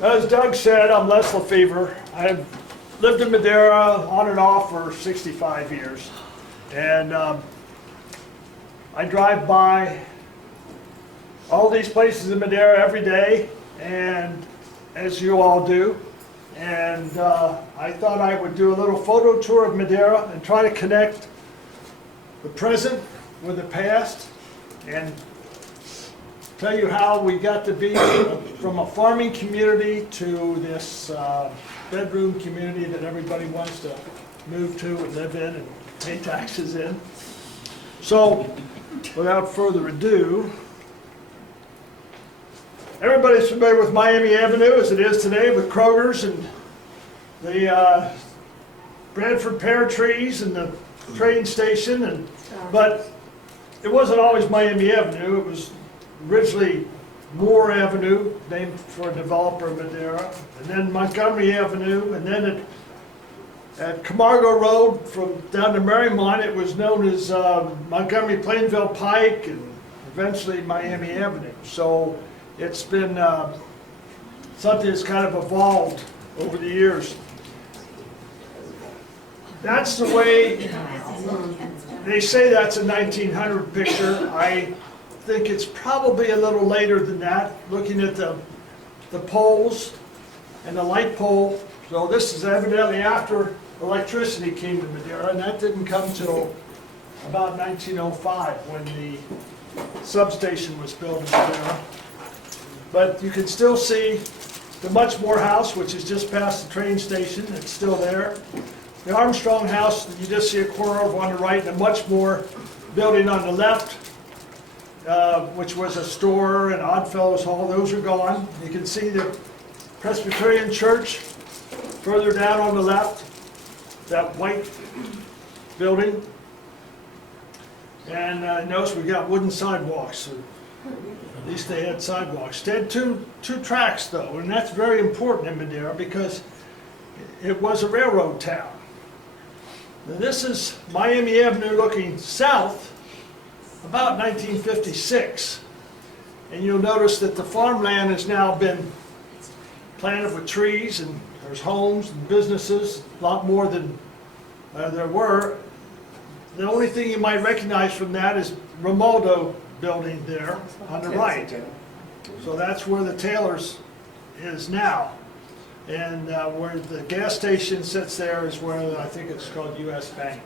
As Doug said, I'm Les Lefevre. I've lived in Madeira on and off for 65 years. And I drive by all these places in Madeira every day, and as you all do. And I thought I would do a little photo tour of Madeira and try to connect the present with the past and tell you how we got to be from a farming community to this bedroom community that everybody wants to move to and live in and pay taxes in. So, without further ado, everybody's familiar with Miami Avenue as it is today with Kroger's and the Bradford pear trees and the train station, but it wasn't always Miami Avenue. It was originally Moore Avenue, named for a developer in Madeira, and then Montgomery Avenue, and then at Camargo Road from down to Marymount, it was known as Montgomery Plainville Pike, and eventually Miami Avenue. So it's been something that's kind of evolved over the years. That's the way, they say that's a 1900 picture. I think it's probably a little later than that, looking at the poles and the light pole. So this is evidently after electricity came to Madeira, and that didn't come till about 1905 when the substation was built in Madeira. But you can still see the Muchmore House, which is just past the train station. It's still there. The Armstrong House, you just see a corner over on the right, and the Muchmore building on the left, which was a store and Oddfellows Hall. Those are gone. You can see the Presbyterian Church further down on the left, that white building. And notice we got wooden sidewalks. At least they had sidewalks. They had two tracks though, and that's very important in Madeira because it was a railroad town. Now, this is Miami Avenue looking south, about 1956. And you'll notice that the farmland has now been planted with trees, and there's homes and businesses, a lot more than there were. The only thing you might recognize from that is Romaldo building there on the right. So that's where the Taylor's is now. And where the gas station sits there is where I think it's called U.S. Bank.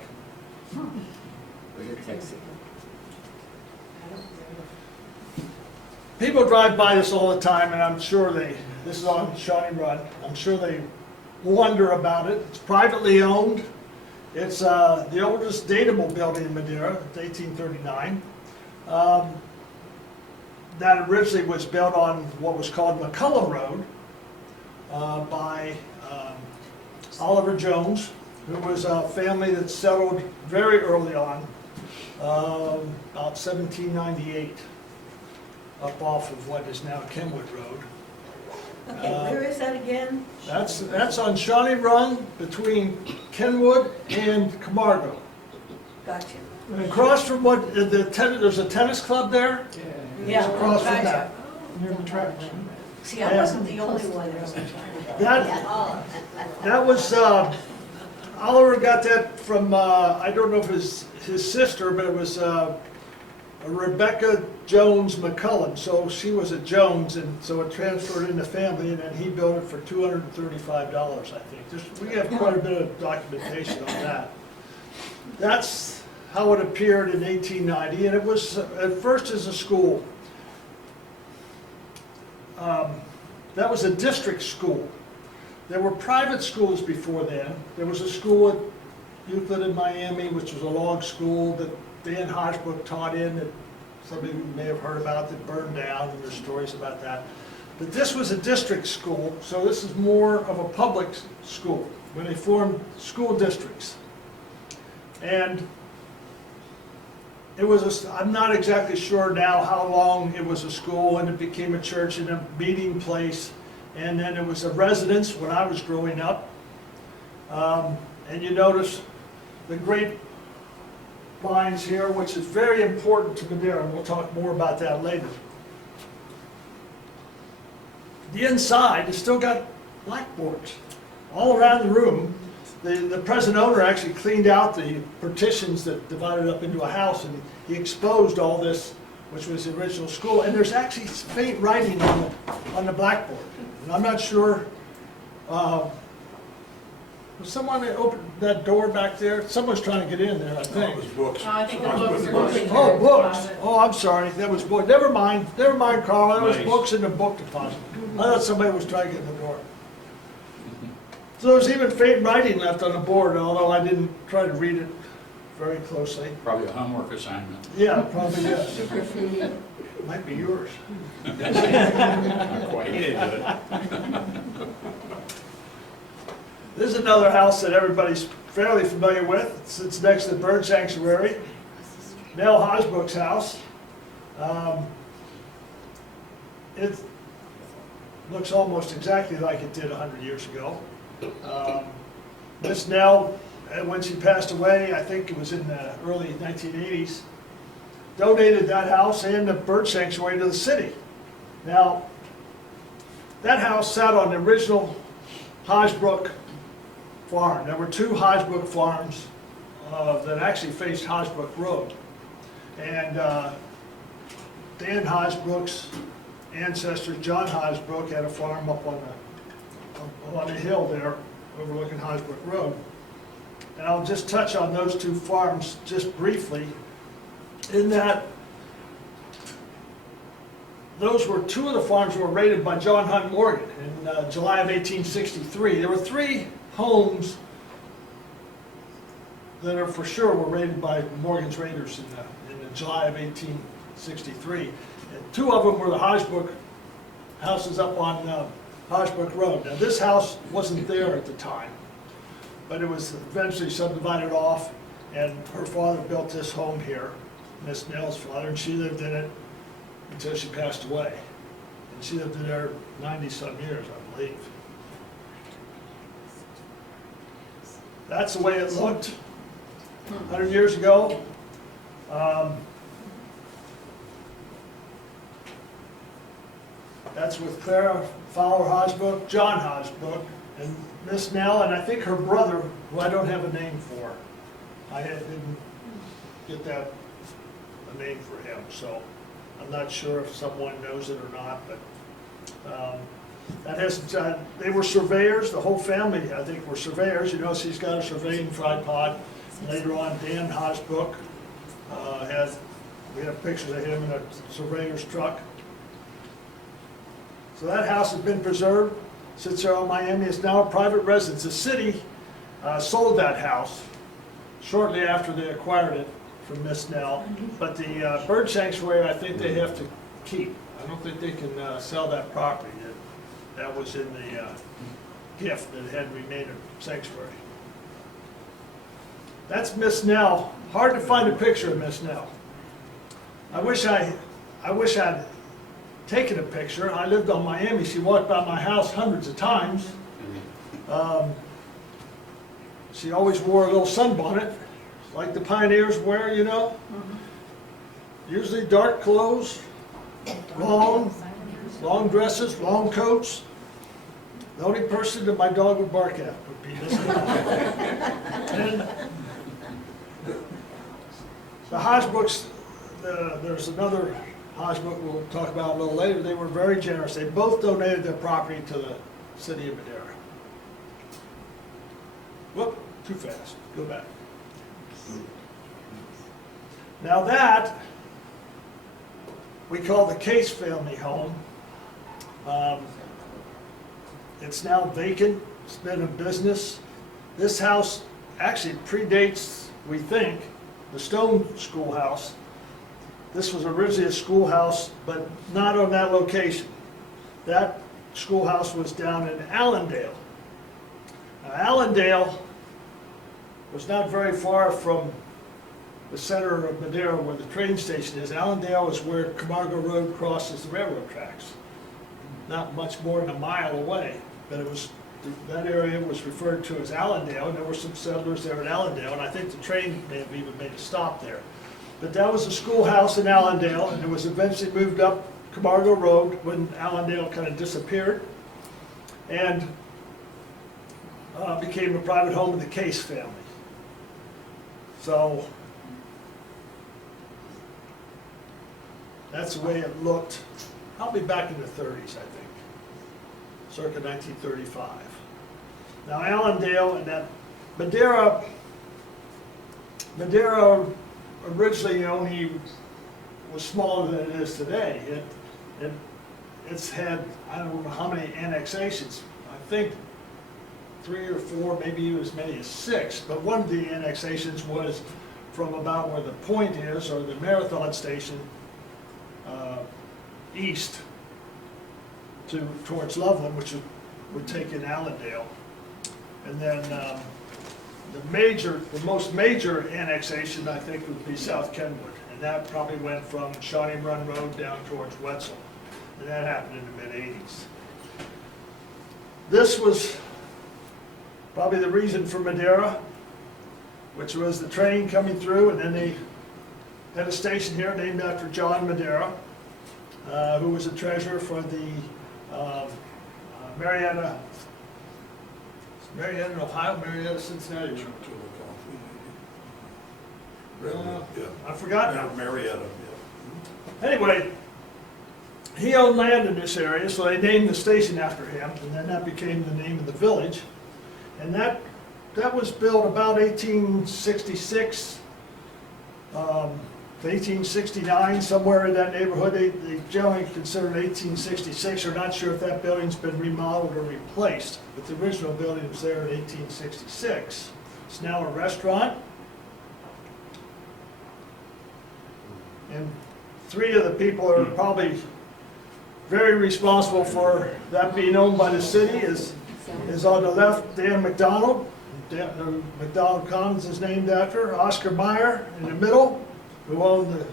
People drive by this all the time, and I'm sure this is on Shawnee Run, I'm sure they wonder about it. It's privately owned. It's the oldest datable building in Madeira, it's 1839. That originally was built on what was called McCullough Road by Oliver Jones, who was a family that settled very early on, about 1798, up off of what is now Kenwood Road. Okay, where is that again? That's on Shawnee Run between Kenwood and Camargo. Gotcha. And across from what there's a tennis club there. Yeah, Across from gotcha. that. Near the tracks. See, I wasn't the only one. That was Oliver got that from I don't know if it's his sister, but it was Rebecca Jones McCullum. So she was a Jones, and so it transferred in the family, and then he built it for $235, I think. We have quite a bit of documentation on that. That's how it appeared in 1890, and it was at first as a school. That was a district school. There were private schools before then. There was a school at Euclid in Miami, which was a log school that Dan Hodgebrook taught in, that some of you may have heard about, that burned down, and there's stories about that. But this was a district school, so this is more of a public school, when they formed school districts. And it was, I'm not exactly sure now how long it was a school, and it became a church and a meeting place, and then it was a residence when I was growing up. And you notice the grapevines here, which is very important to Madeira, and we'll talk more about that later. The inside has still got blackboards all around the room. The present owner actually cleaned out the partitions that divided up into a house, and he exposed all this, which was the original school. And there's actually faint writing on the blackboard. And I'm not sure, was someone that opened that door back there? Someone's trying to get in there, I It think. was books. I think the I was books putting are books. in Oh, their books. deposit. Oh, I'm sorry, that was book. Never mind, Carl, that was Nice. books in the book deposit. I thought somebody was trying to get in the door. So there's even faint writing left on the board, although I didn't try to read it very closely. Probably a homework assignment. Yeah, it probably is. Might be yours. Not quite. This is another house that everybody's fairly familiar with. It sits next to the bird sanctuary. Nell Hosbrook's house. It looks almost exactly like it did 100 years ago. Miss Nell, when she passed away, I think it was in the early 1980s, donated that house and the bird sanctuary to the city. Now, that house sat on the original Hosbrook farm. There were two Hosbrook farms that actually faced Hosbrook Road. And Dan Hosbrook's ancestor, John Hosbrook, had a farm up on a hill there overlooking Hosbrook Road. And I'll just touch on those two farms just briefly, in that those were two of the farms were raided by John Hunt Morgan in July of 1863. There were three homes that are for sure were raided by Morgan's raiders in the July of 1863. And two of them were the Hosbrook houses up on Hosbrook Road. Now this house wasn't there at the time, but it was eventually subdivided off, and her father built this home here, Miss Nell's father, and she lived in it until she passed away. And she lived in there 90-some years, I believe. That's the way it looked 100 years ago. That's with Clara Fowler Hosbrook, John Hosbrook, and Miss Nell, and I think her brother, who I don't have a name for. I didn't get a name for him, so I'm not sure if someone knows it or not, but that hasn't, they were surveyors, the whole family, I think, were surveyors. You know, she's got a surveying tripod. Later on, Dan Hosbrook we have pictures of him in a surveyor's truck. So that house has been preserved, sits there in Miami. It's now a private residence. The city sold that house shortly after they acquired it from Miss Nell. But the bird sanctuary, I think they have to keep. I don't think they can sell that property. That was in the gift that had remained a sanctuary. That's Miss Nell. Hard to find a picture of Miss Nell. I wish I'd taken a picture. I lived on Miami. She walked by my house hundreds of times. She always wore a little sunbonnet, like the pioneers wear, you know. Usually dark clothes, long dresses, long coats. The only person that my dog would bark at would be Miss Nell. And the Hosbrooks, there's another Hosbrook we'll talk about a little later. They were very generous. They both donated their property to the city of Madeira. Whoop, too fast. Go back. Now that we call the Case family home. It's now vacant. It's been in business. This house actually predates, we think, the Stone Schoolhouse. This was originally a schoolhouse, but not on that location. That schoolhouse was down in Allendale. Now, Allendale was not very far from the center of Madeira where the train station is. Allendale is where Camargo Road crosses the railroad tracks. Not much more than a mile away, but it was, that area was referred to as Allendale, and there were some settlers there at Allendale, and I think the train may have even made a stop there. But that was a schoolhouse in Allendale, and it was eventually moved up Camargo Road when Allendale kind of disappeared and became a private home of the Case family. So that's the way it looked, probably back in the 30s, I think, circa 1935. Now Allendale and that Madeira originally only was smaller than it is today. It's had, I don't know how many annexations. I think 3 or 4, maybe even as many as 6. But one of the annexations was from about where the point is, or the marathon station, east towards Loveland, which would take in Allendale. And then the most major annexation, I think, would be South Kenwood. And that probably went from Shawnee Run Road down towards Wetzel. And that happened in the mid-80s. This was probably the reason for Madeira, which was the train coming through, and then they had a station here named after John Madeira, who was a treasurer for the Marietta, Ohio, Marietta, Cincinnati. Yeah. I forgot now. Marietta, yeah. Anyway, he owned land in this area, so they named the station after him, and then that became the name of the village. And that was built about 1866 to 1869, somewhere in that neighborhood. They generally considered 1866. They're not sure if that building's been remodeled or replaced, but the original building was there in 1866. It's now a restaurant. And 3 of the people are probably very responsible for that being owned by the city is on the left, Dan McDonald. McDonald Commons is named after. Oscar Meyer in the middle, who owned the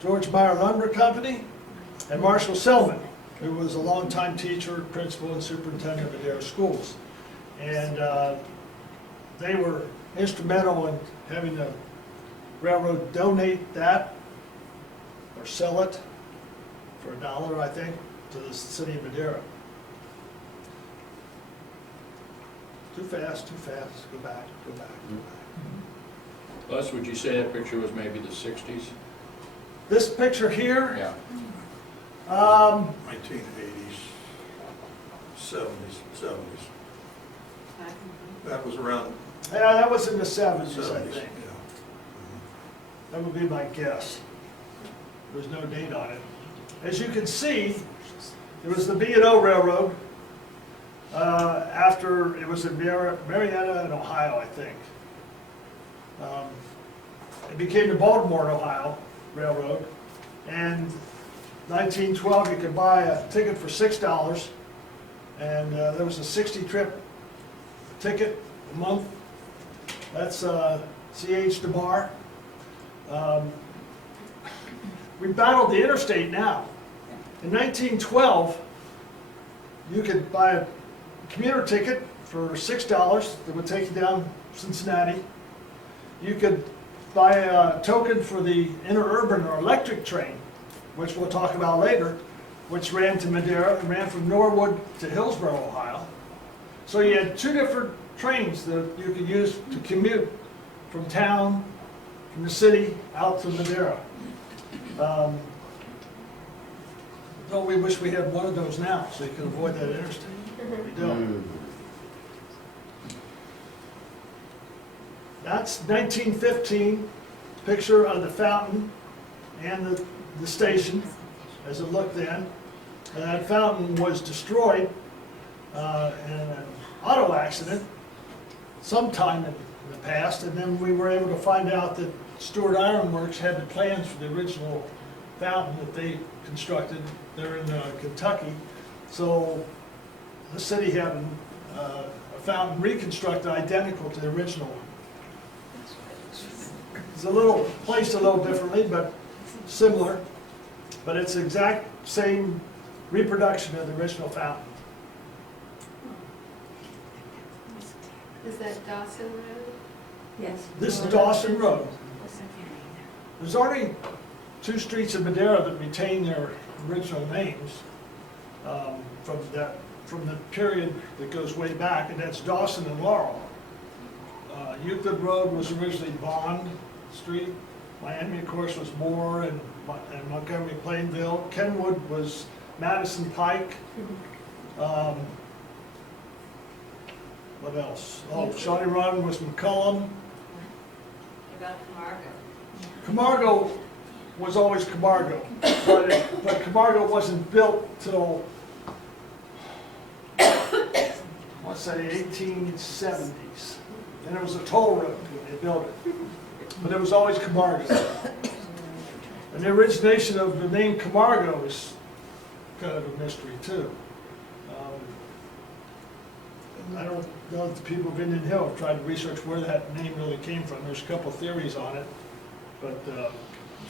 George Meyer Lumber Company. And Marshall Selman, who was a longtime teacher, principal, and superintendent of their schools. And they were instrumental in having the railroad donate that or sell it for $1, I think, to the city of Madeira. Too fast, go back. Les, would you say that picture was maybe the 60s? This picture here, Yeah. 1980s, 70s. That was around yeah, that was in the the 70s, 70s, I yeah. think. That would be my guess. There's no date on it. As you can see, it was the B&O Railroad after it was in Marietta and Ohio, I think. It became the Baltimore and Ohio Railroad. And 1912, you could buy a ticket for $6, and there was a 60-trip ticket a month. That's C.H. DeMar. We battled the interstate now. In 1912, you could buy a commuter ticket for $6 that would take you down Cincinnati. You could buy a token for the interurban or electric train, which we'll talk about later, which ran to Madeira and ran from Norwood to Hillsborough, Ohio. So you had 2 different trains that you could use to commute from town, from the city, out to Madeira. Though we wish we had one of those now, so you can avoid that interstate. We don't. That's 1915, picture of the fountain and the station as it looked then. And that fountain was destroyed in an auto accident sometime in the past, and then we were able to find out that Stewart Iron Works had the plans for the original fountain that they constructed there in Kentucky. So the city had a fountain reconstructed identical to the original one. It's a little placed a little differently, but similar. But it's the exact same reproduction of the original fountain. Is that Dawson Road? Yes. This is Dawson Road. There's only two streets in Madeira that retain their original names from the period that goes way back, and that's Dawson and Laurel. Euclid Road was originally Bond Street. Miami, of course, was Moore, and Montgomery Plainville. Kenwood was Madison Pike. What else? Oh, Shawnee Run was McCullum. About Camargo. Camargo was always Camargo, but Camargo wasn't built till, let's say, 1870s. And it was a toll road when they built it. But it was always Camargo. And the origination of the name Camargo is kind of a mystery too. I don't know if the people of Indian Hill have tried to research where that name really came from. There's a couple theories on it, but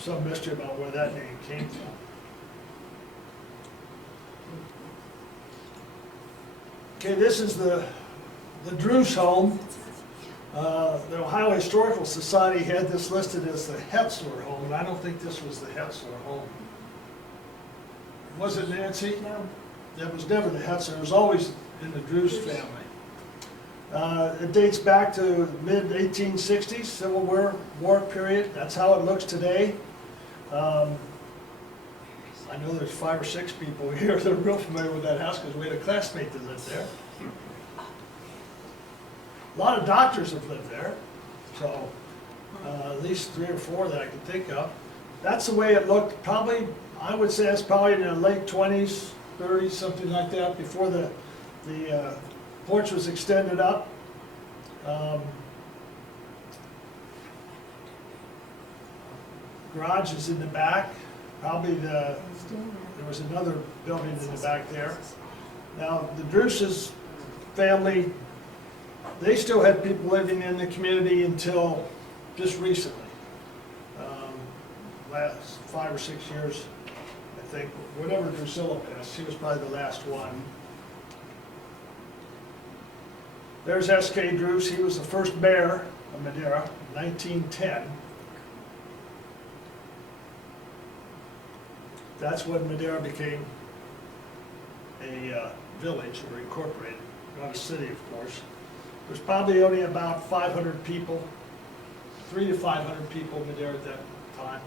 some mystery about where that name came from. Okay, this is the Drews home. The Ohio Historical Society had this listed as the Hetzler home, and I don't think this was the Hetzler home. Was it, Nancy? No. It was never the Hetzler. It was always in the Drews family. It dates back to mid-1860s, Civil War period. That's how it looks today. I know there's 5 or 6 people here that are real familiar with that house because we had a classmate that lived there. A lot of doctors have lived there, so at least 3 or 4 that I can think of. That's the way it looked. Probably, I would say it's probably in the late 20s, 30s, something like that, before the porch was extended up. Garage is in the back. Probably there was another building in the back there. Now, the Druces family, they still had people living in the community until just recently. Last 5 or 6 years, I think. Whatever Drusilla passed, she was probably the last one. There's S.K. Drews. He was the first mayor of Madeira in 1910. That's when Madeira became a village, or incorporated, not a city, of course. There's probably only about 500 people, 300 to 500 people in Madeira at that time.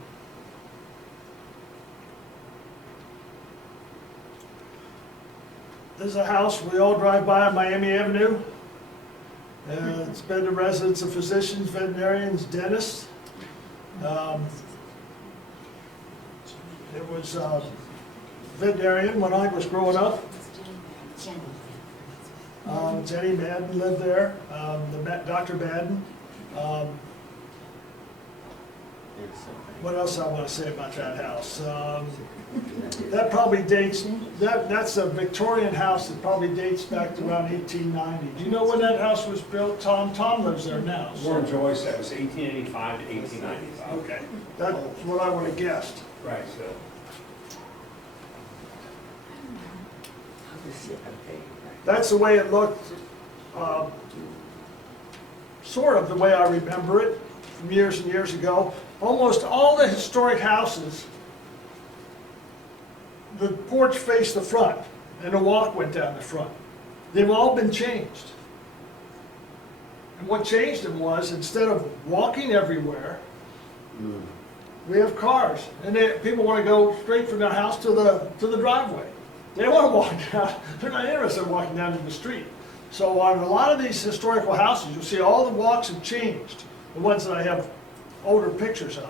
This is a house we all drive by on Miami Avenue. It's been the residence of physicians, veterinarians, dentists. It was veterinarian when I was growing up. Jenny Madden lived there, Dr. Madden. What else I want to say about that house? That probably dates, that's a Victorian house that probably dates back to around 1890. Do you know when that house was built, Tom? Tom lives there now. So. Warren Joyce, that was 1885 to 1895. Okay, that's what I would have guessed. Right, so. That's the way it looked, sort of the way I remember it from years and years ago. Almost all the historic houses, the porch faced the front and a walk went down the front. They've all been changed. And what changed them was, instead of walking everywhere, we have cars. And people want to go straight from their house to the driveway. They don't want to walk down. They're not interested in walking down to the street. So on a lot of these historical houses, you'll see all the walks have changed. The ones that I have older pictures of.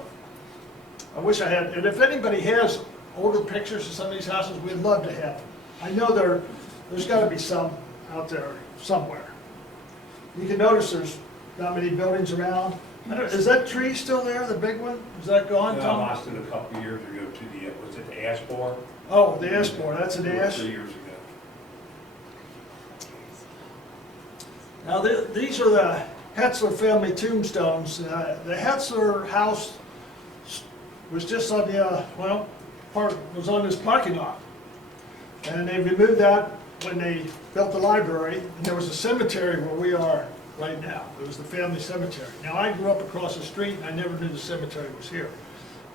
I wish I had, and if anybody has older pictures of some of these houses, we'd love to have them. I know there's got to be some out there somewhere. You can notice there's not many buildings around. Is that tree still there, the big one? Is that gone, I Tom? lost it a couple of years ago to the, was it the ash borer? Oh, the ash borer, that's an ash. 3 years ago. Now, these are the Hetzler family tombstones. The Hetzler house was just on the, was on this parking lot. And they removed that when they built the library, and there was a cemetery where we are right now. It was the family cemetery. Now, I grew up across the street, and I never knew the cemetery was here.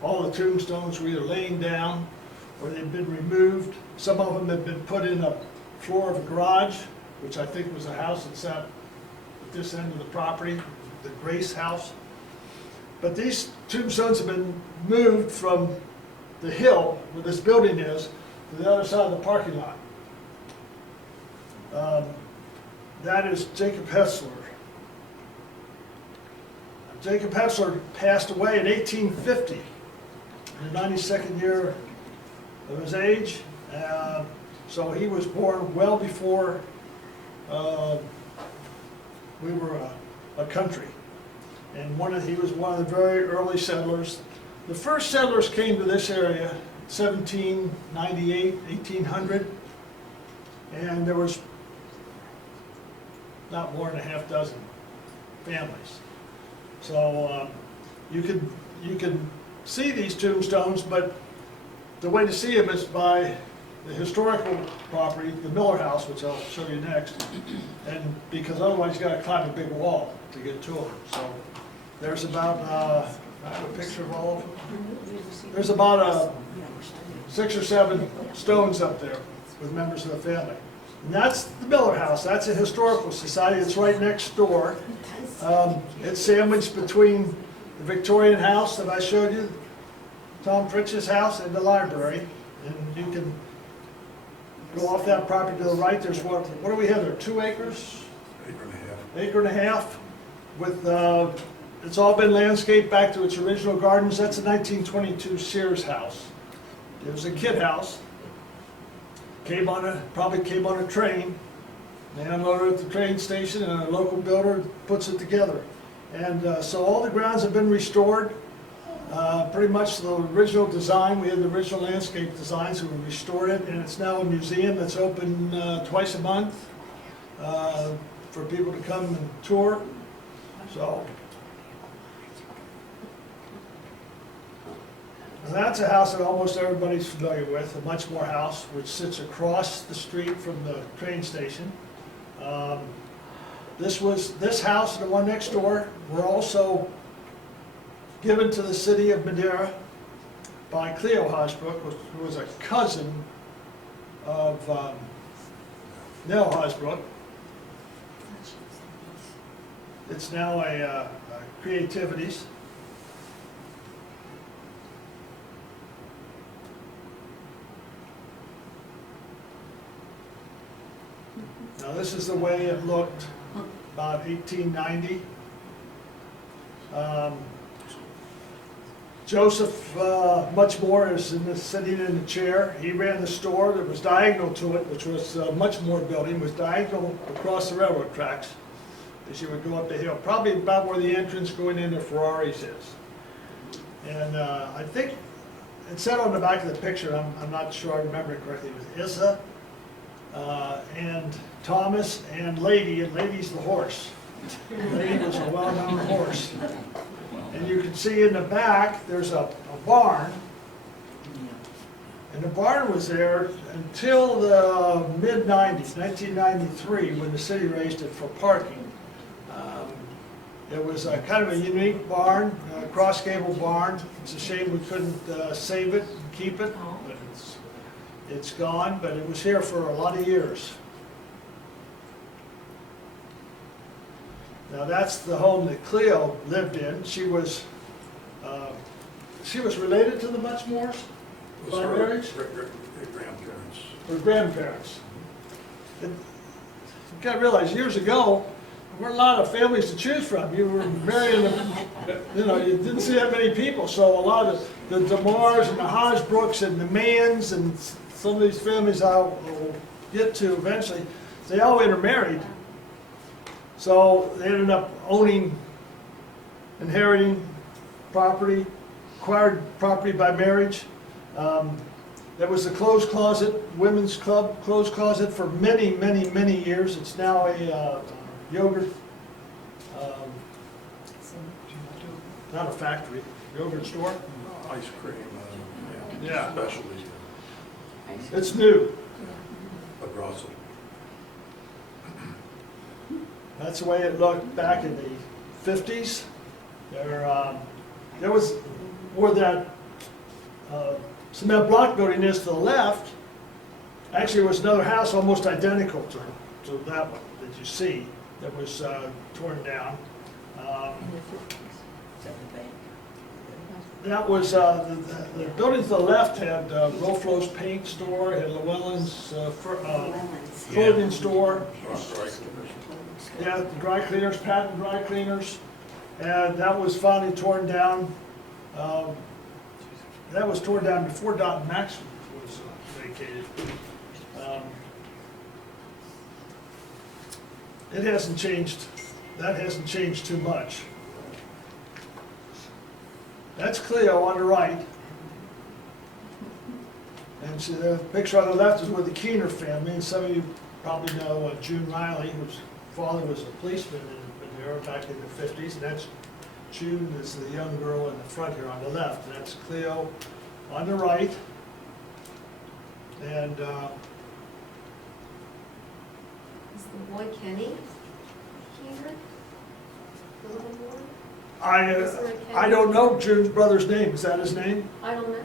all the tombstones were either laying down or they'd been removed. Some of them had been put in a floor of a garage, which I think was a house that sat at this end of the property, the Grace House. But these tombstones have been moved from the hill where this building is to the other side of the parking lot. That is Jacob Hetzler. Jacob Hetzler passed away in 1850, in the 92nd year of his age. So he was born well before we were a country. And he was one of the very early settlers. The first settlers came to this area in 1798, 1800, and there was not more than a half dozen families. So you can see these tombstones, but the way to see them is by the historical property, the Miller House, which I'll show you next, and because otherwise you got to climb a big wall to get to them. So there's about I have a picture of all of them. There's about 6 or 7 stones up there with members of the family. And that's the Miller House. That's a historical society. It's right next door. It's sandwiched between the Victorian house that I showed you, Tom Pritch's house, and the library. And you can go off that property to the right. There's what do we have there? 2 acres? Acre and a half. With it's all been landscaped back to its original gardens. That's a 1922 Sears house. It was a kid house. Probably came on a train. They unloaded it at the train station, and a local builder puts it together. And so all the grounds have been restored. Pretty much the original design. We had the original landscape design, so we restored it, and it's now a museum that's open twice a month for people to come and tour. So and that's a house that almost everybody's familiar with, the Muchmore House, which sits across the street from the train station. This house and the one next door were also given to the city of Madeira by Cleo Hodgebrook, who was a cousin of Nell Hodgebrook. It's now a Creativities. Now this is the way it looked about 1890. Joseph Muchmore is sitting in the chair. He ran the store that was diagonal to it, which was Muchmore building, was diagonal across the railroad tracks as you would go up the hill, probably about where the entrance going into Ferrari's is. And I think it said on the back of the picture, I'm not sure I remember it correctly, it was Issa and Thomas and Lady, and Lady's the horse. Lady was a well-known horse. And you can see in the back, there's a barn. And the barn was there until the mid-90s, 1993, when the city raised it for parking. It was a kind of a unique barn, a cross-gable barn. It's a shame we couldn't save it and keep it, but it's gone, but it was here for a lot of years. Now that's the home that Cleo lived in. She was related to the Muchmores by marriage? Grandparents. Her grandparents. You got to realize, years ago, there weren't a lot of families to choose from. You were marrying them, you didn't see that many people. So a lot of the DeMars and the Hodgebrooks and the Manns and some of these families I'll get to eventually, they all intermarried. So they ended up inheriting property, acquired property by marriage. There was a clothes closet, women's club clothes closet for many, many, many years. It's now a yogurt, not a factory, yogurt store. Ice cream, Yeah. specialty, It's new. a brothel. That's the way it looked back in the 50s. There was where that cement block building is to the left, actually it was another house almost identical to that one that you see that was torn down. That was, the building to the left had Roflo's paint store, had Llewellyn's clothing store. Yeah, the dry cleaners, patent dry cleaners, and that was finally torn down. That was torn down before Dot Max was vacated. It hasn't changed, that hasn't changed too much. That's Cleo on the right. And see the picture on the left is with the Keener family, and some of you probably know June Riley, whose father was a policeman in Madeira back in the 50s, and that's June is the young girl in the front here on the left, and that's Cleo on the right. And Is the boy Kenny here? The little boy? I don't know June's brother's name, is that his name? I don't know.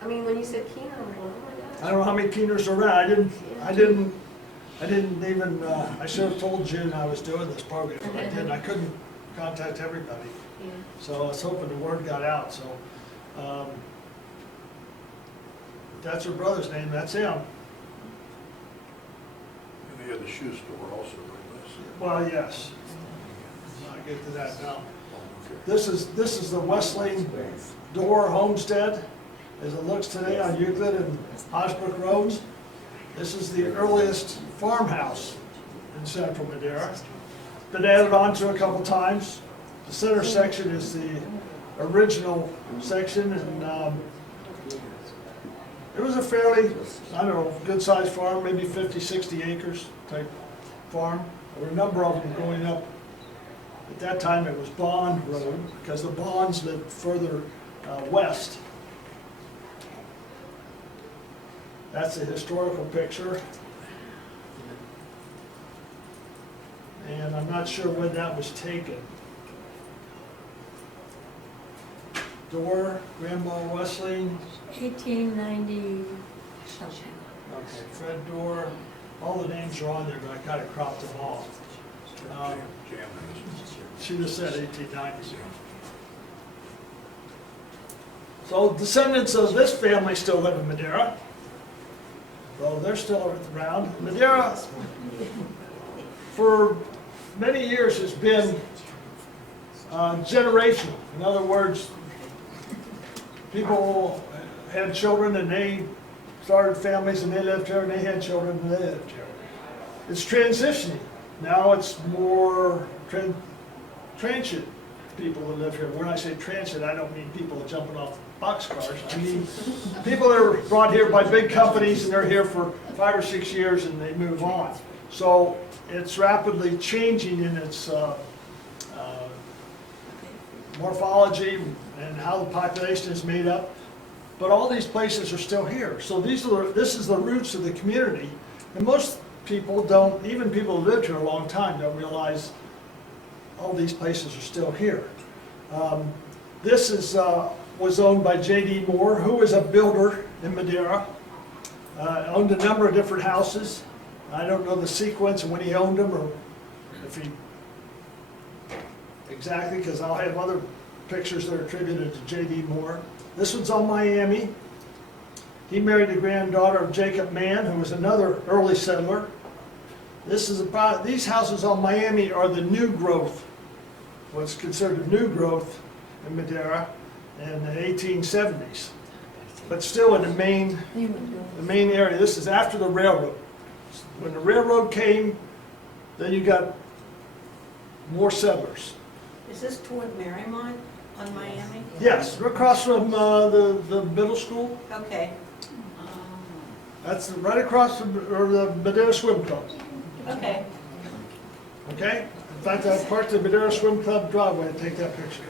I mean, when you said Keener, I'm like, oh my gosh. I don't know how many Keeners are around, I didn't even, I should have told June I was doing this program, but I didn't, I couldn't contact everybody. Yeah. So I was hoping the word got out, so, that's her brother's name, that's him. And they had the shoe store also, right? Well, yes. I'll get to that now. Okay. This is the Westling Door Homestead, as it looks today on Euclid and Osbrook Roads. This is the earliest farmhouse in central Madeira. Been added on to a couple times. The center section is the original section, and it was a fairly, I don't know, good-sized farm, maybe 50, 60 acres type farm. There were a number of them going up. At that time, it was Bond Road, because the Bonds lived further west. That's a historical picture. And I'm not sure when that was taken. Door, Grandma Westling, 1890 something. okay, Fred Door, all the names are on there, but I kind of cropped them off. Jam She just said 1890. So descendants of this family still live in Madeira. Well, they're still around. Madeira, for many years, has been generational. In other words, people had children and they started families and they lived here, and they had children and they lived here. It's transitioning. Now it's more transient people that live here. When I say transient, I don't mean people jumping off boxcars. I mean people that are brought here by big companies and they're here for 5 or 6 years and they move on. So it's rapidly changing in its morphology and how the population is made up. But all these places are still here. So this is the roots of the community. And most people don't, even people who lived here a long time, don't realize all these places are still here. This is, was owned by J.D. Moore, who was a builder in Madeira. Owned a number of different houses. I don't know the sequence of when he owned them or if he, exactly, because I'll have other pictures that are attributed to J.D. Moore. This one's on Miami. He married the granddaughter of Jacob Mann, who was another early settler. This is about, these houses on Miami are the new growth, what's considered new growth in Madeira in the 1870s, but still in the main area. This is after the railroad. When the railroad came, then you got more settlers. Is this toward Marymount on Miami? Yes, we're across from the middle school. Okay, That's right across from the Madeira Swim Club. okay. Okay? In fact, I parked the Madeira Swim Club driveway to take that picture.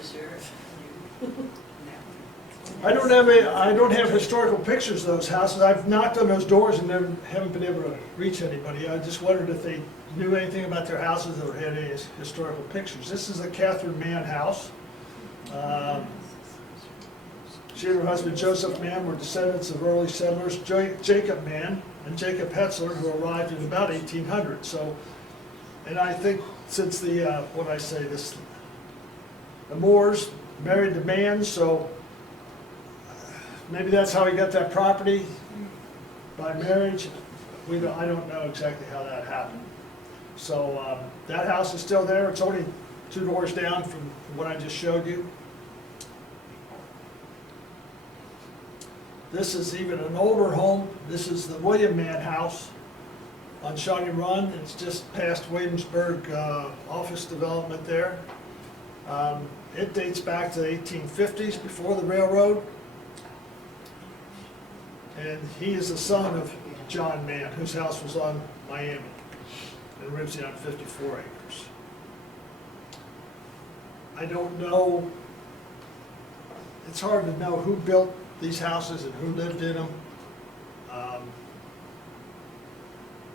I don't have historical pictures of those houses. I've knocked on those doors and never, haven't been able to reach anybody. I just wondered if they knew anything about their houses or had any historical pictures. This is a Catherine Mann house. She and her husband Joseph Mann were descendants of early settlers, Jacob Mann and Jacob Hetzler, who arrived in about 1800. So, and I think since the, the Moors married the Manns, so maybe that's how he got that property, by marriage. I don't know exactly how that happened. So that house is still there. It's only 2 doors down from what I just showed you. This is even an older home. This is the William Mann house on Shawnee Run. It's just past Williamsburg office development there. It dates back to the 1850s, before the railroad. And he is the son of John Mann, whose house was on Miami, and originally on 54 acres. I don't know, it's hard to know who built these houses and who lived in them.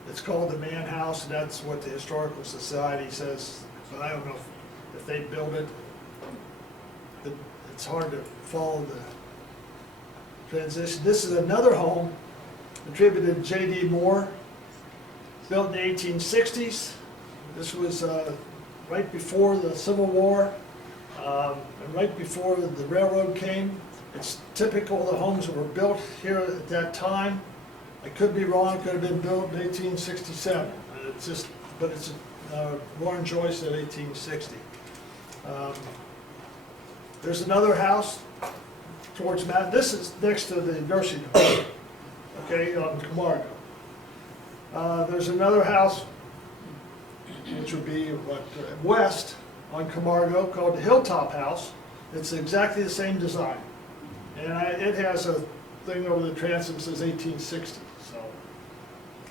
It's called the Mann House, and that's what the Historical Society says, but I don't know if they built it. It's hard to follow the transition. This is another home attributed to J.D. Moore, built in the 1860s. This was right before the Civil War, and right before the railroad came. It's typical of the homes that were built here at that time. I could be wrong, it could have been built in 1867. It's just, but it's Warren Joyce at 1860. There's another house towards Matt. This is next to the nursing home, okay, on Camargo. There's another house, which would be west on Camargo, called the Hilltop House. It's exactly the same design. And it has a thing over the transom that says 1860. So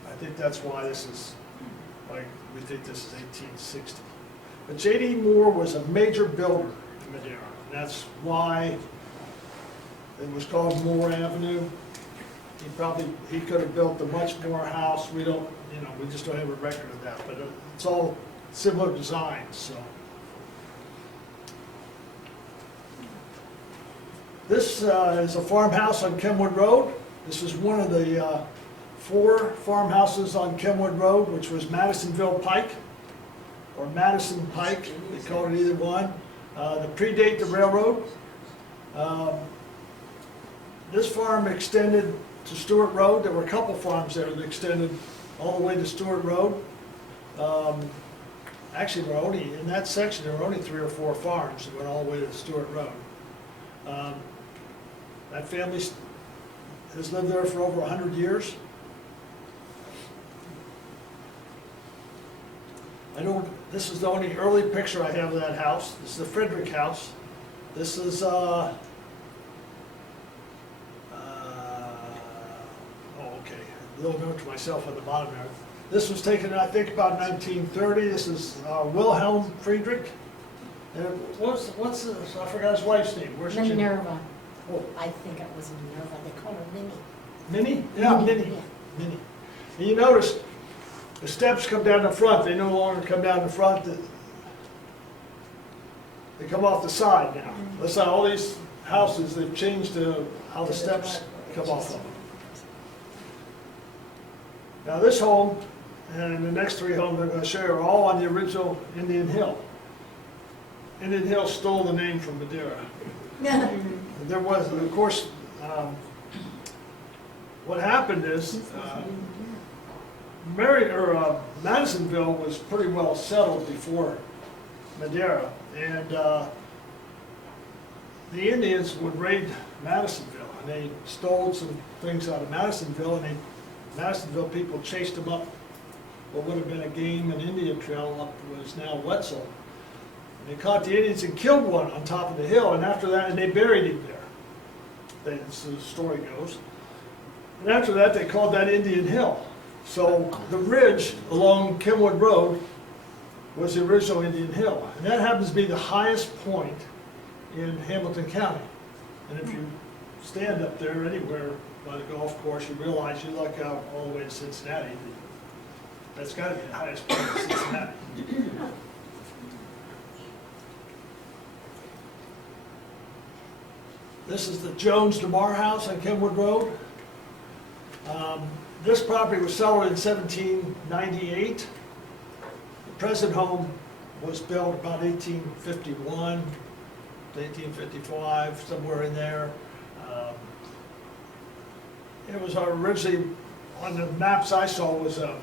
I think that's why this is, like, we think this is 1860. But J.D. Moore was a major builder in Madeira. And that's why it was called Moore Avenue. He could have built a much more house. We don't, we just don't have a record of that. But it's all similar designs, so. This is a farmhouse on Kenwood Road. This is one of the 4 farmhouses on Kenwood Road, which was Madisonville Pike, or Madison Pike, they called it either one. That predate the railroad. This farm extended to Stewart Road. There were a couple farms there that extended all the way to Stewart Road. Actually, in that section, there were only 3 or 4 farms that went all the way to Stewart Road. That family has lived there for over 100 years. This is the only early picture I have of that house. This is the Frederick house. This is, okay, a little note to myself on the bottom there. This was taken, I think, about 1930. This is Wilhelm Friedrich. And what's this? I forgot his wife's name. Where's she? Minerva. Oh. I think it was Minerva. They call her Minnie. Minnie? Yeah, Minnie. Yeah. Minnie. And you notice the steps come down the front. They no longer come down the front. They come off the side now. That's how all these houses, they've changed how the steps come off of them. Now this home and the next 3 homes I'm going to show you are all on the original Indian Hill. Indian Hill stole the name from Madeira. There was, of course, what happened is Madisonville was pretty well settled before Madeira, and the Indians would raid Madisonville, and they stole some things out of Madisonville, and Madisonville people chased them up what would have been a game and Indian trail up what is now Wetzel. And they caught the Indians and killed one on top of the hill, and after that, and they buried him there. That's the story goes. And after that, they called that Indian Hill. So the ridge along Kenwood Road was the original Indian Hill. And that happens to be the highest point in Hamilton County. And if you stand up there anywhere by the golf course, you realize you look out all the way to Cincinnati. That's got to be the highest point in Cincinnati. This is the Jones DeMar House on Kenwood Road. This property was sold in 1798. The present home was built about 1851, 1855, somewhere in there. It was originally, on the maps I saw, was a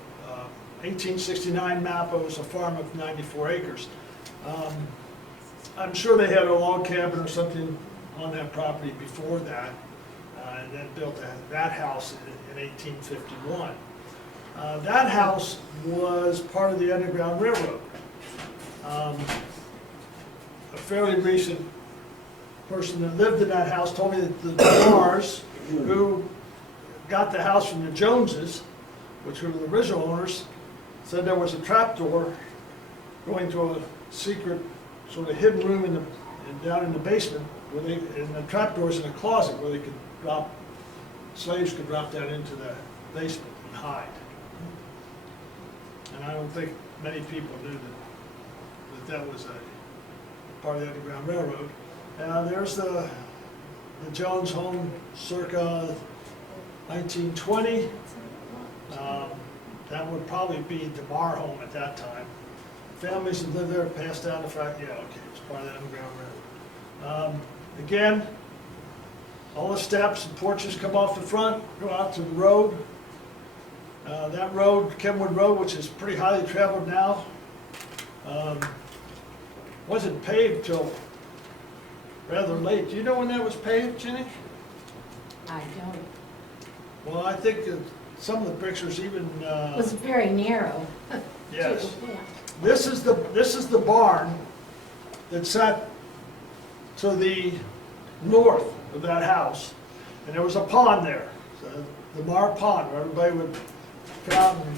1869 map. It was a farm of 94 acres. I'm sure they had a log cabin or something on that property before that, and then built that house in 1851. That house was part of the Underground Railroad. A fairly recent person that lived in that house told me that the DeMars, who got the house from the Joneses, which were the original owners, said there was a trapdoor going to a secret sort of hidden room down in the basement, where and the trapdoor's in a closet where they could slaves could drop down into the basement and hide. And I don't think many people knew that was a part of the Underground Railroad. There's the Jones home circa 1920. That would probably be DeMar home at that time. Families that lived there passed down the fact, yeah, okay, it's part of the Underground Railroad. Again, all the steps and porches come off the front, go out to the road. That road, Kenwood Road, which is pretty highly traveled now, wasn't paved till rather late. Do you know when that was paved, Ginny? I don't. Well, I think that some of the pictures even, It was very narrow. yes. too, yeah. This is the barn that sat to the north of that house, and there was a pond there, the Mar Pond, where everybody would come out and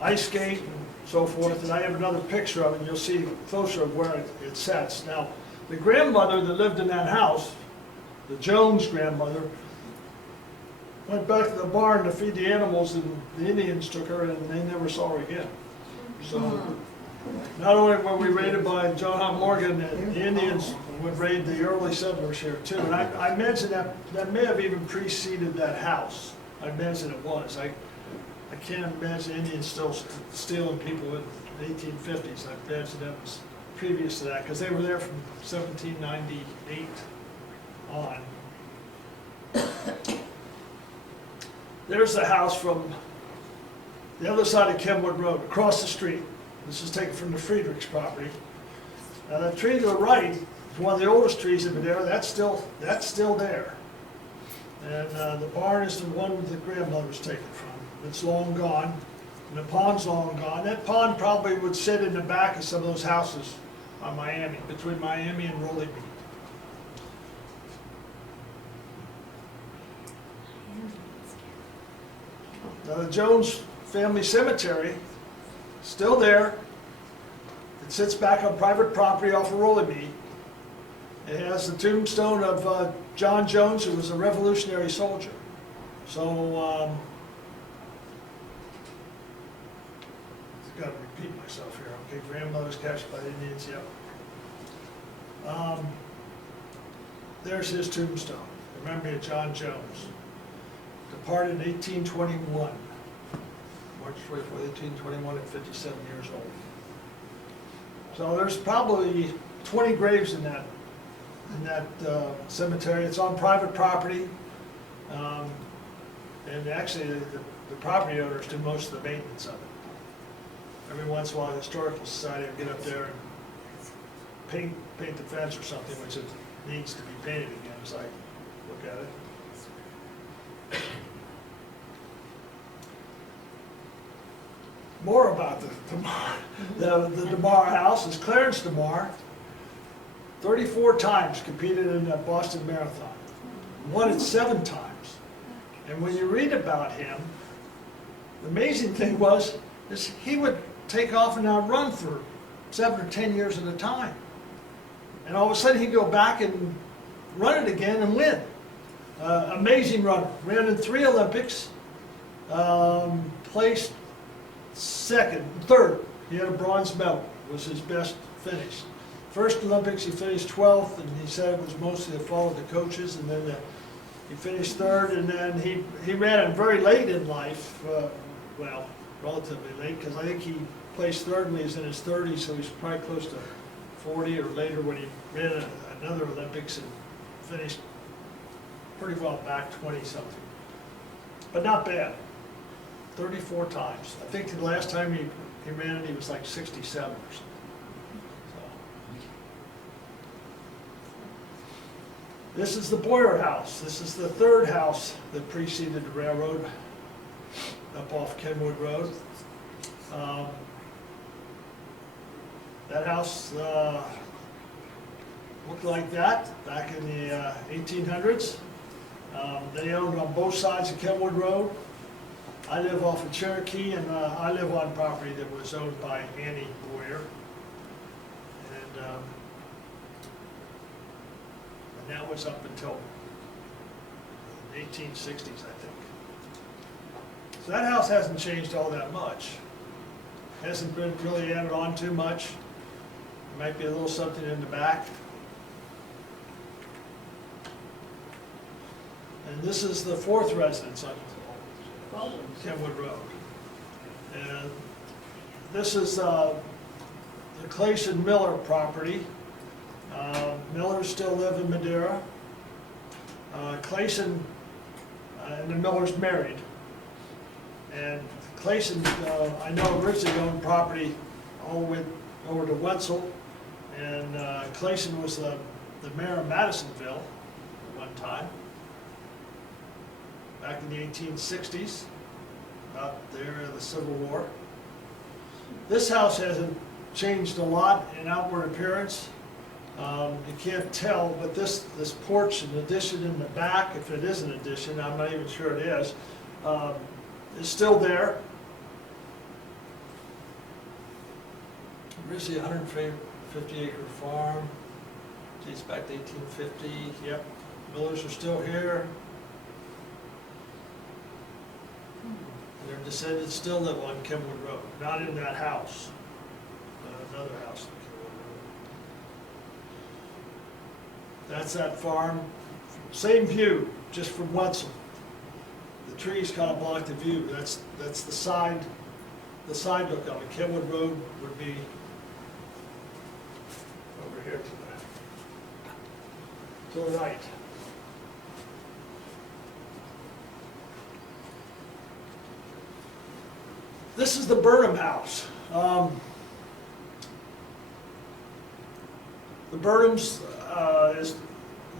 ice skate and so forth. And I have another picture of it, and you'll see closer of where it sets. Now, the grandmother that lived in that house, the Jones grandmother, went back to the barn to feed the animals, and the Indians took her, and they never saw her again. So, not only were we raided by John Hunt Morgan, the Indians would raid the early settlers here too. And I imagine that may have even preceded that house. I imagine it was. I can't imagine Indians still stealing people in the 1850s. I imagine that was previous to that, because they were there from 1798 on. There's the house from the other side of Kenwood Road, across the street. This is taken from the Friedrichs property. Now, that tree to the right is one of the oldest trees in Madeira. That's still there. And the barn is the one that the grandmother was taken from. It's long gone, and the pond's long gone. That pond probably would sit in the back of some of those houses on Miami, between Miami and Rolling. Now, the Jones family cemetery, still there. It sits back on private property off of Rolling. It has the tombstone of John Jones, who was a Revolutionary soldier. So, I've got to repeat myself here. Okay, grandmother's captured by the Indians, yep. There's his tombstone, the memory of John Jones. Departed in 1821, March 24, 1821, at 57 years old. So there's probably 20 graves in that cemetery. It's on private property, and actually the property owners do most of the maintenance of it. Every once in a while, the Historical Society will get up there and paint the fence or something, which it needs to be painted again, as I look at it. More about the DeMar house is Clarence DeMar. 34 times competed in the Boston Marathon. Won it 7 times. And when you read about him, the amazing thing was is he would take off and outrun for 7 or 10 years at a time. And all of a sudden he'd go back and run it again and win. Amazing runner. Ran in 3 Olympics. Placed third. He had a bronze medal. Was his best finish. First Olympics, he finished 12th, and he said it was mostly the fault of the coaches, and then he finished third, and then he ran it very late in life, well, relatively late, because I think he placed third when he was in his 30s, so he's probably close to 40 or later when he ran another Olympics and finished pretty well back 20-something. But not bad, 34 times. I think the last time he ran it, he was like 67 or something. This is the Boyer House. This is the third house that preceded the railroad up off Kenwood Road. That house looked like that back in the 1800s. They owned on both sides of Kenwood Road. I live off of Cherokee, and I live on property that was owned by Annie Boyer. And that was up until the 1860s, I think. So that house hasn't changed all that much. Hasn't been really added on too much. There might be a little something in the back. And this is the fourth residence on Kenwood Road. And this is the Clayson Miller property. Millers still live in Madeira. Clayson and the Millers married. And Clayson, I know originally owned property all the way over to Wetzel. And Clayson was the mayor of Madisonville at one time, back in the 1860s, about there in the Civil War. This house hasn't changed a lot in outward appearance. You can't tell, but this porch and addition in the back, if it is an addition, I'm not even sure it is still there. Originally 150-acre farm, dates back to 1850, yep. Millers are still here. Their descendants still live on Kenwood Road, not in that house, but another house on Kenwood Road. That's that farm. Same view, just from Wetzel. The trees kind of block the view. That's the side look on it. Kenwood Road would be over here to the right. This is the Burnham house. The Burnhams,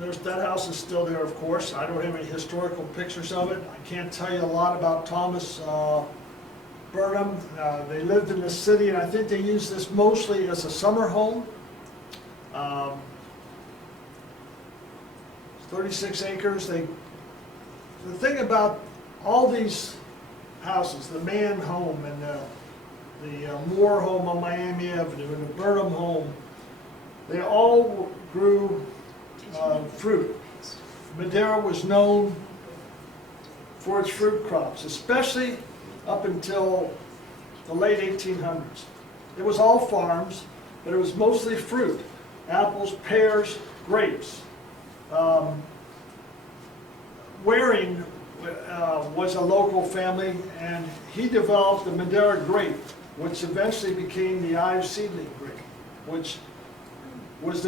that house is still there, of course. I don't have any historical pictures of it. I can't tell you a lot about Thomas Burnham. They lived in the city, and I think they used this mostly as a summer home. 36 acres. The thing about all these houses, the Mann home and the Moore home on Miami Avenue and the Burnham home, they all grew fruit. Madeira was known for its fruit crops, especially up until the late 1800s. It was all farms, but it was mostly fruit. Apples, pears, grapes. Waring was a local family, and he developed the Madeira grape, which eventually became the Ives seedling grape, which was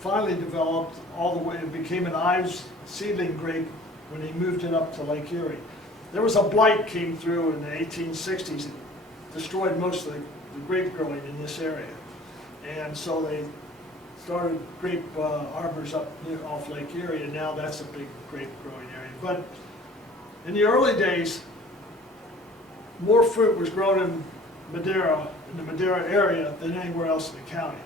finally developed all the way, it became an Ives seedling grape when he moved it up to Lake Erie. There was a blight came through in the 1860s and destroyed most of the grape growing in this area. And so they started grape arbors up off Lake Erie, and now that's a big grape growing area. But in the early days, more fruit was grown in Madeira, in the Madeira area, than anywhere else in the county.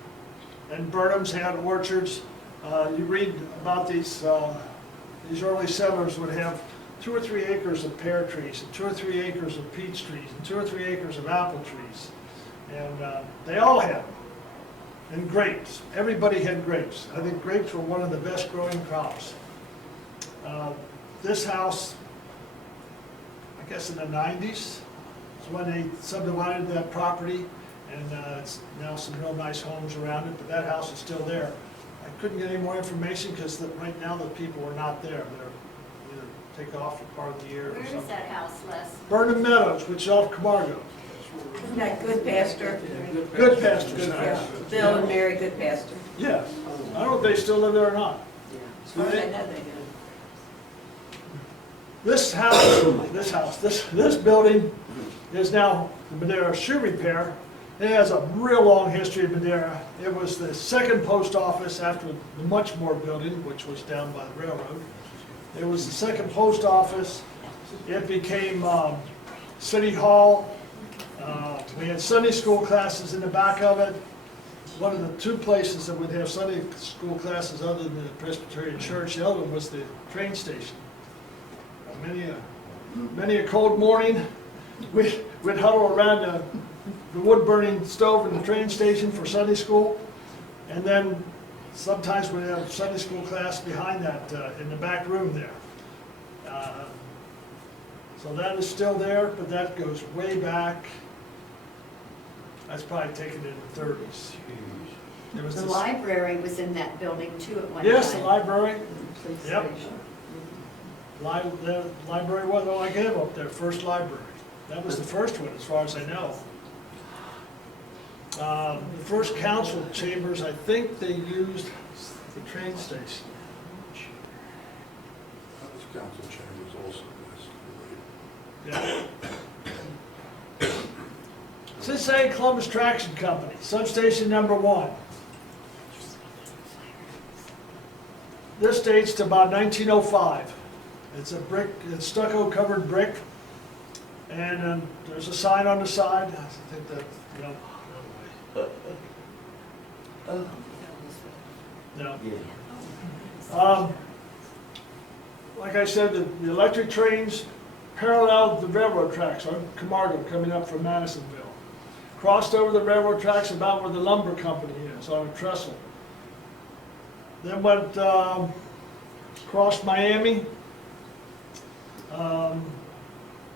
And Burnhams had orchards. You read about these early settlers would have 2 or 3 acres of pear trees, and 2 or 3 acres of peach trees, and 2 or 3 acres of apple trees. And they all had them. And grapes. Everybody had grapes. I think grapes were one of the best growing crops. This house, I guess in the 90s, is when they subdivided that property, And it's now some real nice homes around it, but that house is still there. I couldn't get any more information because right now the people are not there. They're either take off for part of the year or Where something. is that house, Les? Burnham Meadows, which is off Camargo. Isn't that good, Pastor? Good pastor's Yeah. house. Bill and Mary, good pastor. Yes. I don't know if they still live there or not. As far as I know, they do. This building is now the Madeira Shoe Repair. It has a real long history in Madeira. It was the second post office after the Muchmore building, which was down by the railroad. It was the second post office. It became City Hall. We had Sunday school classes in the back of it. One of the two places that would have Sunday school classes other than the Presbyterian Church, the other one was the train station. Many a cold morning, we'd huddle around the wood-burning stove in the train station for Sunday school, and then sometimes we'd have Sunday school class behind that in the back room there. So that is still there, but that goes way back. That's probably taken in the 30s. There was The this- library was in that building too at one time. Yes, the library. Police Yep. station. The library was, oh, I gave up there, first library. That was the first one, as far as I know. The first council chambers, I think they used the train station. This council chamber is also this. Yeah. Cincinnati Columbus Traction Company, substation number 1. This dates to about 1905. It's a brick, it's stucco covered brick, and there's a sign on the side. I think that, no. Like I said, the electric trains paralleled the railroad tracks on Camargo coming up from Madisonville. Crossed over the railroad tracks about where the lumber company is on a trestle. Then went, crossed Miami,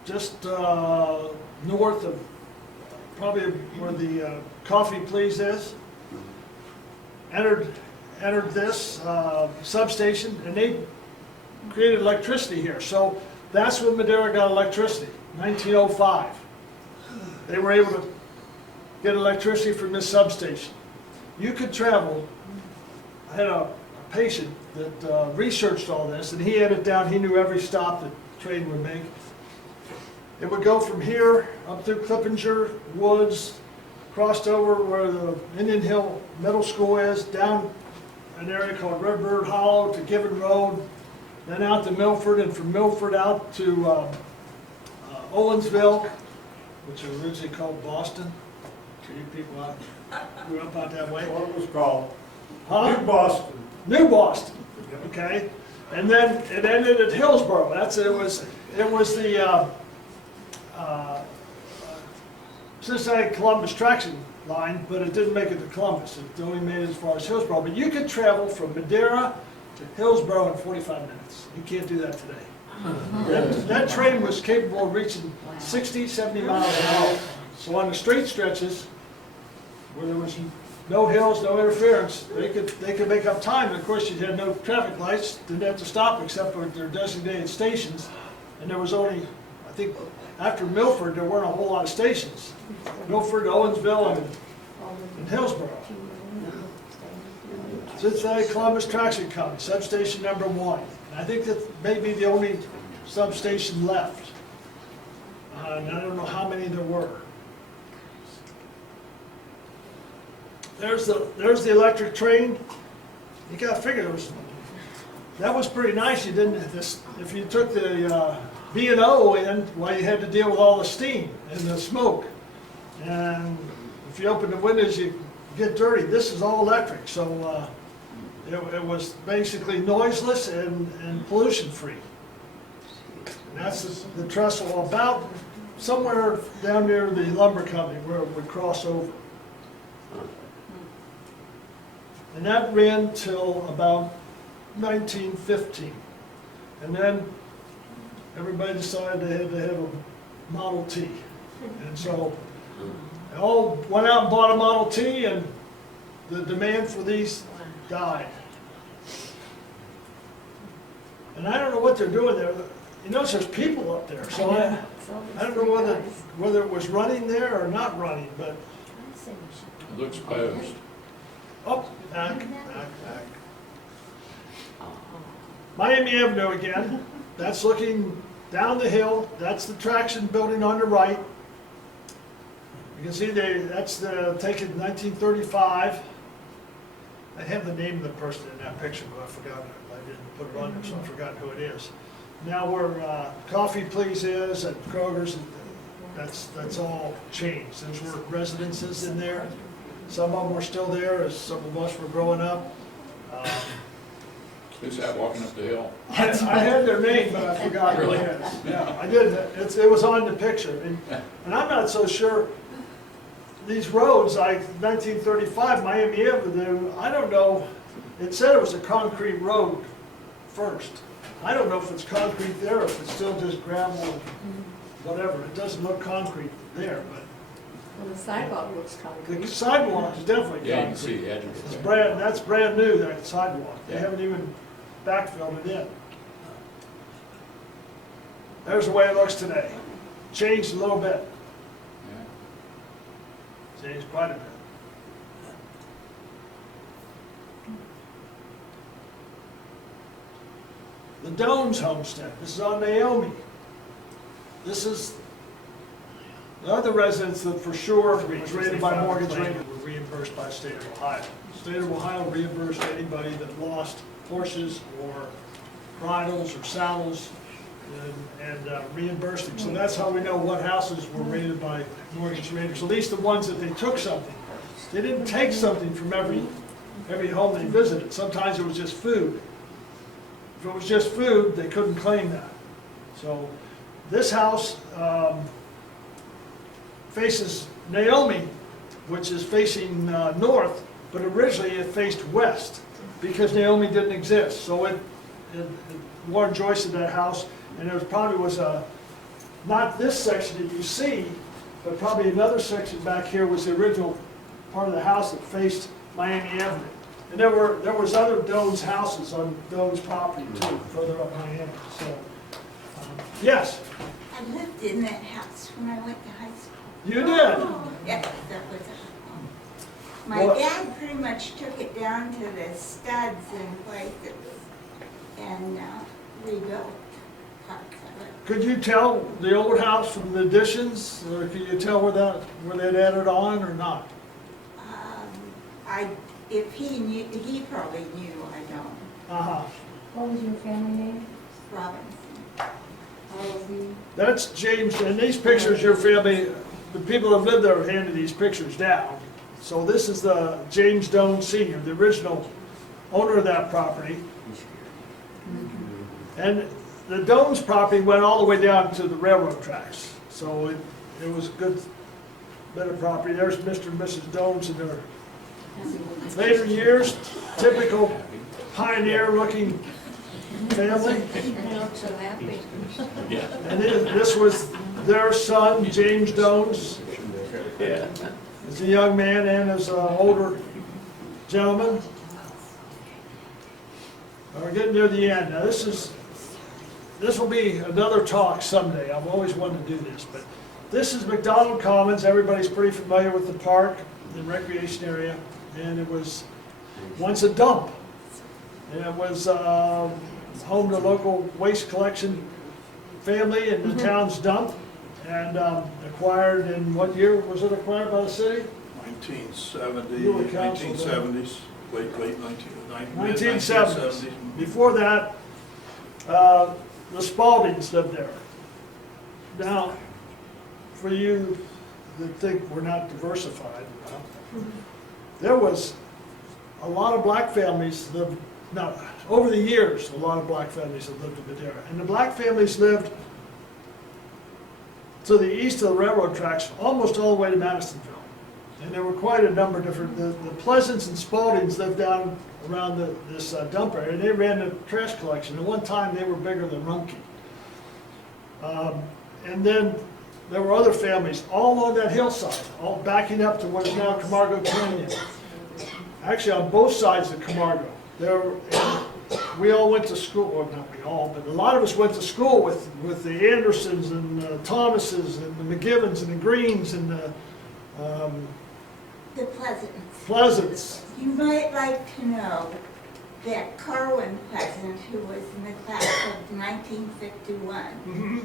just north of probably where the Coffee Please is. Entered this substation, and they created electricity here. So that's when Madeira got electricity, 1905. They were able to get electricity from this substation. You could travel. I had a patient that researched all this, and he had it down. He knew every stop that the train would make. It would go from here up through Clippinger Woods, crossed over where the Indian Hill Middle School is, down an area called Redbird Hollow to Gibbon Road, then out to Milford, and from Milford out to Owensville, which was originally called Boston. For you people out, grew up out that way. What it was called? Huh? New Boston. New Boston, okay? And then it ended at Hillsborough. It was the Cincinnati Columbus traction line, but it didn't make it to Columbus. It only made it as far as Hillsborough. But you could travel from Madeira to Hillsborough in 45 minutes. You can't do that today. That train was capable of reaching 60, 70 miles an hour. So on the straight stretches, where there was no hills, no interference, they could make up time. And of course, you had no traffic lights, didn't have to stop except for their designated stations. And there was only, I think, after Milford, there weren't a whole lot of stations. Milford, Owensville, and Hillsborough. Cincinnati Columbus Traction Company, substation number 1. And I think that may be the only substation left. And I don't know how many there were. There's the electric train. You gotta figure that was pretty nice. You didn't if you took the B&O in, well, you had to deal with all the steam and the smoke. And if you open the windows, you get dirty. This is all electric, so it was basically noiseless and pollution-free. And that's the trestle about somewhere down near the lumber company where it would cross over. And that ran till about 1915. And then everybody decided they had to have a Model T. And so They all went out and bought a Model T, and the demand for these died. And I don't know what they're doing there. You notice there's people up there, so I don't know whether it was running there or not running, but, It looks closed. oh, back. Miami Avenue again, that's looking down the hill, that's the traction building on the right. You can see that's taken 1935. I have the name of the person in that picture, but I forgot, I didn't put it on there, so I forgot who it is. Now where Coffee Please is and Kroger's, that's all changed. Those were residences in there. Some of them were still there as some of us were growing up. Who's that walking up the hill? I had their name, but I forgot who it is. Yeah, I did, it was on the picture. And I'm not so sure, these roads, like 1935 Miami Avenue, I don't know, it said it was a concrete road first. I don't know if it's concrete there or if it's still just gravel or whatever. It doesn't look concrete there, but Well, the sidewalk looks the concrete. sidewalk is definitely Yeah, you can see concrete. the edge of It's it. that's brand new, that sidewalk. They Yeah. haven't even backfilled it in. There's the way it looks today. Changed a little bit, Yeah. changed quite a bit. The Dones homestead, this is on Naomi. This is the other residents that for sure was rated by mortgage rate were reimbursed by the state of Ohio. The state of Ohio reimbursed anybody that lost horses or bridles or saddles and reimbursed them. So that's how we know what houses were rated by mortgage raters, at least the ones that they took something. They didn't take something from every home they visited. Sometimes it was just food. If it was just food, they couldn't claim that. So this house faces Naomi, which is facing north, but originally it faced west because Naomi didn't exist. So Warren Joyce did that house, and there probably was not this section that you see, but probably another section back here was the original part of the house that faced Miami Avenue. And there was other Dones houses on Dones property too, further up Miami. So, yes, I lived in that house when I went to high school. you did. Yes, that was it. My Well- dad pretty much took it down to the studs and places and rebuilt parts of it. Could you tell the old house from the additions, or could you tell where they'd added on or not? If he knew, he probably knew, I don't. Uh-huh. What was your family name? Robinson. That's James, and these pictures, your family, the people that have lived there have handed these pictures down. So this is the James Doan Sr., the original owner of that property. And the Doan's property went all the way down to the railroad tracks. So it was a good bit of property. There's Mr. and Mrs. Doan's in their later years, typical pioneer-looking family. They look so happy. Yeah. And this was their son, James Dones, Yeah. as a young man and as an older gentleman. We're getting near the end. Now this will be another talk someday. I've always wanted to do this, but this is McDonald Commons. Everybody's pretty familiar with the park, the recreation area, and it was once a dump. And it was home to local waste collection family in the town's dump, and acquired in what year was it acquired by the city? 1970, You were counsel then. 1970s, late 1970s. Before that, the Spaldings lived there. Now, for you that think we're not diversified, there was a lot of black families lived, now, over the years, a lot of black families have lived in Madeira. And the black families lived to the east of the railroad tracks, almost all the way to Madisonville. And there were quite a number of different, the Pleasants and Spaldings lived down around this dump area, and they ran the trash collection. At one time, they were bigger than Rumpke. And then there were other families all on that hillside, all backing up to what is now Camargo Canyon. Actually, on both sides of Camargo. We all went to school, well, not we all, but a lot of us went to school with the Andersons and Thomases and the McGivens and the Greens and the Pleasants. Pleasants. You might like to know that Carwin Pleasant, who was in the class of 1951, Mhm.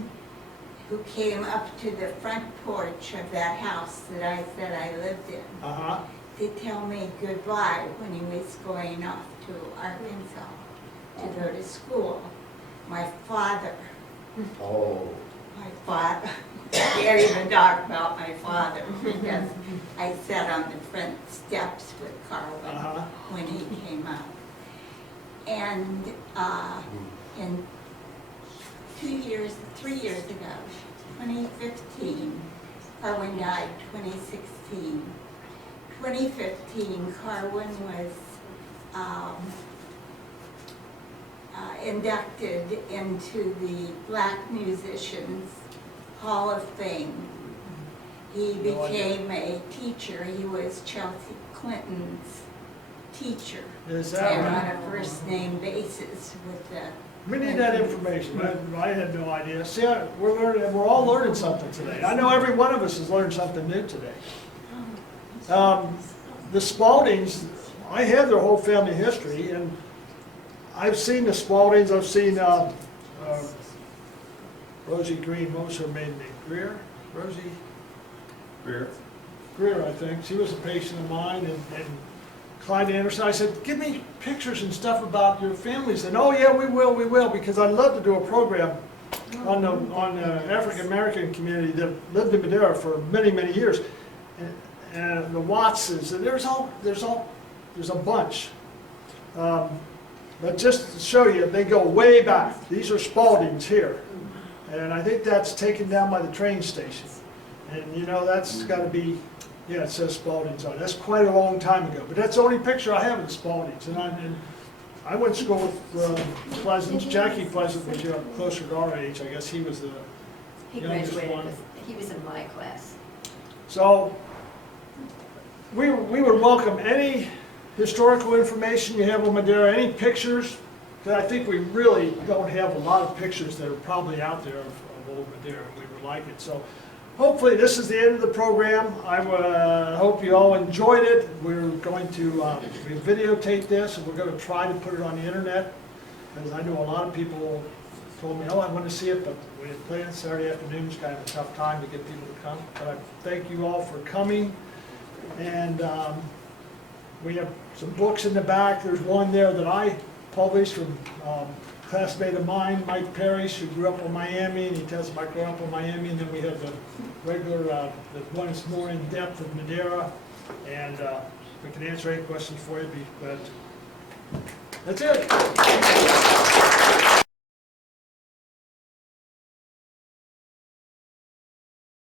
who came up to the front porch of that house that I said I lived in, Uh-huh. to tell me goodbye when he was going off to Arkansas to go to school. My father, Oh. I can't even talk about my father because I sat on the front steps with Carwin Uh-huh. when he came out. And in 3 years ago, 2015, Carwin died 2016. 2015, Carwin was inducted into the Black Musicians Hall of Fame. He No idea. became a teacher. He was Chelsea Clinton's teacher. Is that And right? on a first name basis with the. We need that information. I had no idea. See, we're all learning something today. I know every one of us has learned something new today. The Spaldings, I have their whole family history, and I've seen the Spaldings. I've seen Rosie Green. What was her maiden name? Greer? Rosie Rear. Greer, I think. She was a patient of mine, and Clyde Anderson. I said, give me pictures and stuff about your families. And oh yeah, we will, because I'd love to do a program on the African American community that lived in Madeira for many, many years. And the Wattses, and there's a bunch. But just to show you, they go way back. These are Spaldings here. And I think that's taken down by the train station. And you know, that's got to be, yeah, it says Spaldings on it. That's quite a long time ago. But that's the only picture I have of the Spaldings. And I went to school with Pleasant. Jackie Pleasant was closer to our age. I guess he was the He youngest graduated, one. he was in my class. So we would welcome any historical information you have on Madeira, any pictures, because I think we really don't have a lot of pictures that are probably out there of old Madeira, and we would like it. So hopefully this is the end of the program. I hope you all enjoyed it. We're going to we videotape this, and we're going to try to put it on the internet, because I know a lot of people told me, oh, I want to see it, but we had plans Saturday afternoon. It's kind of a tough time to get people to come. But I thank you all for coming. And we have some books in the back. There's one there that I published from a classmate of mine, Mike Parrish, who grew up in Miami, and he tells about growing up in Miami. And then we have the regular, the one that's more in depth of Madeira. And we can answer any questions for you. But that's it.